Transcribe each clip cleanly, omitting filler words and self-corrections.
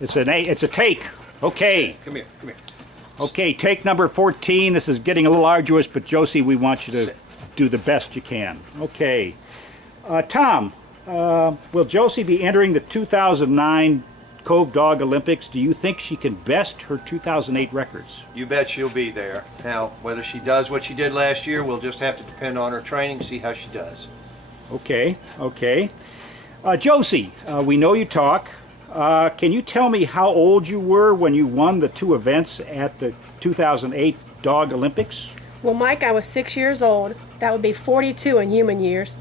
It's a take. Okay. Come here, come here. Okay, take number 14. This is getting a little arduous, but Josie, we want you to do the best you can. Okay. Tom, will Josie be entering the 2009 Cove Dog Olympics? Do you think she can best her 2008 records? You bet she'll be there. Now, whether she does what she did last year, we'll just have to depend on her training, see how she does. Okay, okay. Josie, we know you talk. Can you tell me how old you were when you won the two events at the 2008 Dog Olympics? Well, Mike, I was 6 years old. That would be 42 in human years.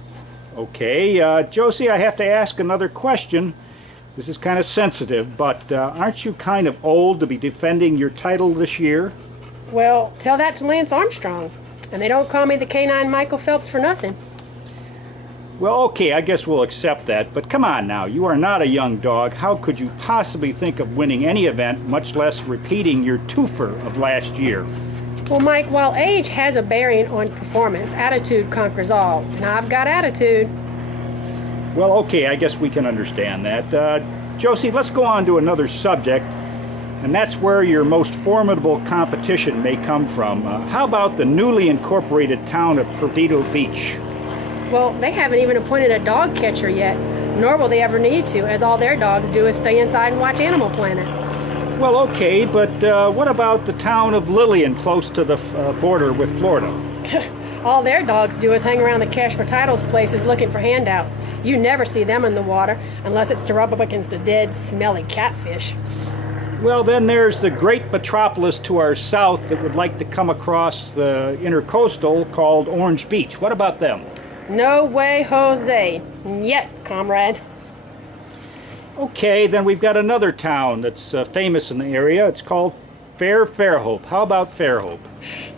Okay, Josie, I have to ask another question. This is kind of sensitive, but aren't you kind of old to be defending your title this year? Well, tell that to Lance Armstrong. And they don't call me the Canine Michael Phelps for nothing. Well, okay, I guess we'll accept that, but come on now, you are not a young dog. How could you possibly think of winning any event, much less repeating your twofer of last year? Well, Mike, while age has a bearing on performance, attitude conquers all. And I've got attitude. Well, okay, I guess we can understand that. Josie, let's go on to another subject, and that's where your most formidable competition may come from. How about the newly incorporated town of Perdido Beach? Well, they haven't even appointed a dog catcher yet, nor will they ever need to, as all their dogs do is stay inside and watch Animal Planet. Well, okay, but what about the town of Lillian, close to the border with Florida? All their dogs do is hang around the Cash for Titles places looking for handouts. You never see them in the water unless it's to rub up against a dead, smelly catfish. Well, then there's the great metropolis to our south that would like to come across the intercoastal called Orange Beach. What about them? No way, Jose. Yet, comrade. Okay, then we've got another town that's famous in the area. It's called Fairhope. How about Fairhope?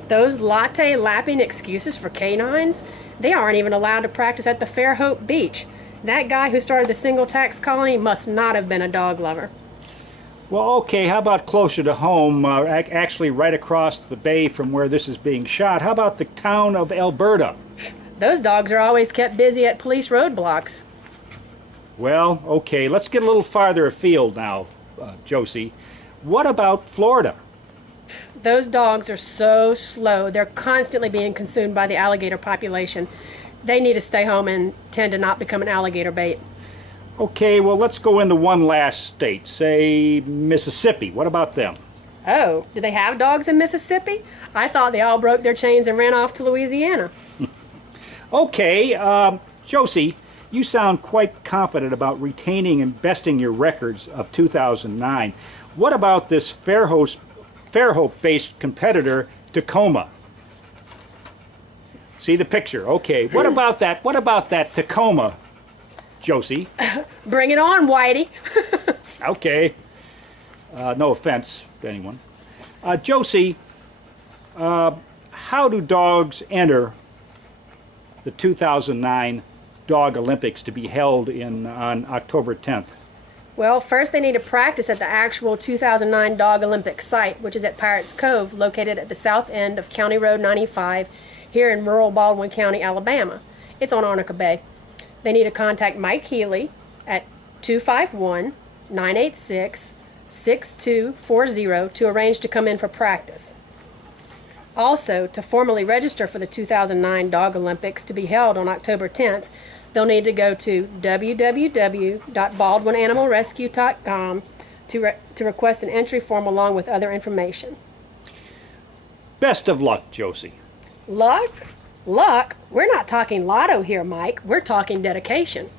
Those latte-lapping excuses for canines? They aren't even allowed to practice at the Fairhope Beach. That guy who started the single tax colony must not have been a dog lover. Well, okay, how about closer to home, actually right across the bay from where this is being shot? How about the town of Alberta? Those dogs are always kept busy at police roadblocks. Well, okay, let's get a little farther afield now, Josie. What about Florida? Those dogs are so slow. They're constantly being consumed by the alligator population. They need to stay home and tend to not become an alligator bait. Okay, well, let's go into one last state, say Mississippi. What about them? Oh, do they have dogs in Mississippi? I thought they all broke their chains and ran off to Louisiana. Okay, Josie, you sound quite confident about retaining and besting your records of 2009. What about this Fairhope-based competitor, Tacoma? See the picture? Okay, what about that? What about that Tacoma, Josie? Bring it on, Whitey. Okay. No offense to anyone. Josie, how do dogs enter the 2009 Dog Olympics to be held on October 10th? Well, first they need to practice at the actual 2009 Dog Olympic site, which is at Pirates Cove, located at the south end of County Road 95 here in rural Baldwin County, Alabama. It's on Arnica Bay. They need to contact Mike Healy at 251-986-6240 to arrange to come in for practice. Also, to formally register for the 2009 Dog Olympics to be held on October 10th, they'll need to go to www.baldwinanimalrescue.com to request an entry form along with other information. Best of luck, Josie. Luck? Luck? We're not talking lotto here, Mike. We're talking dedication.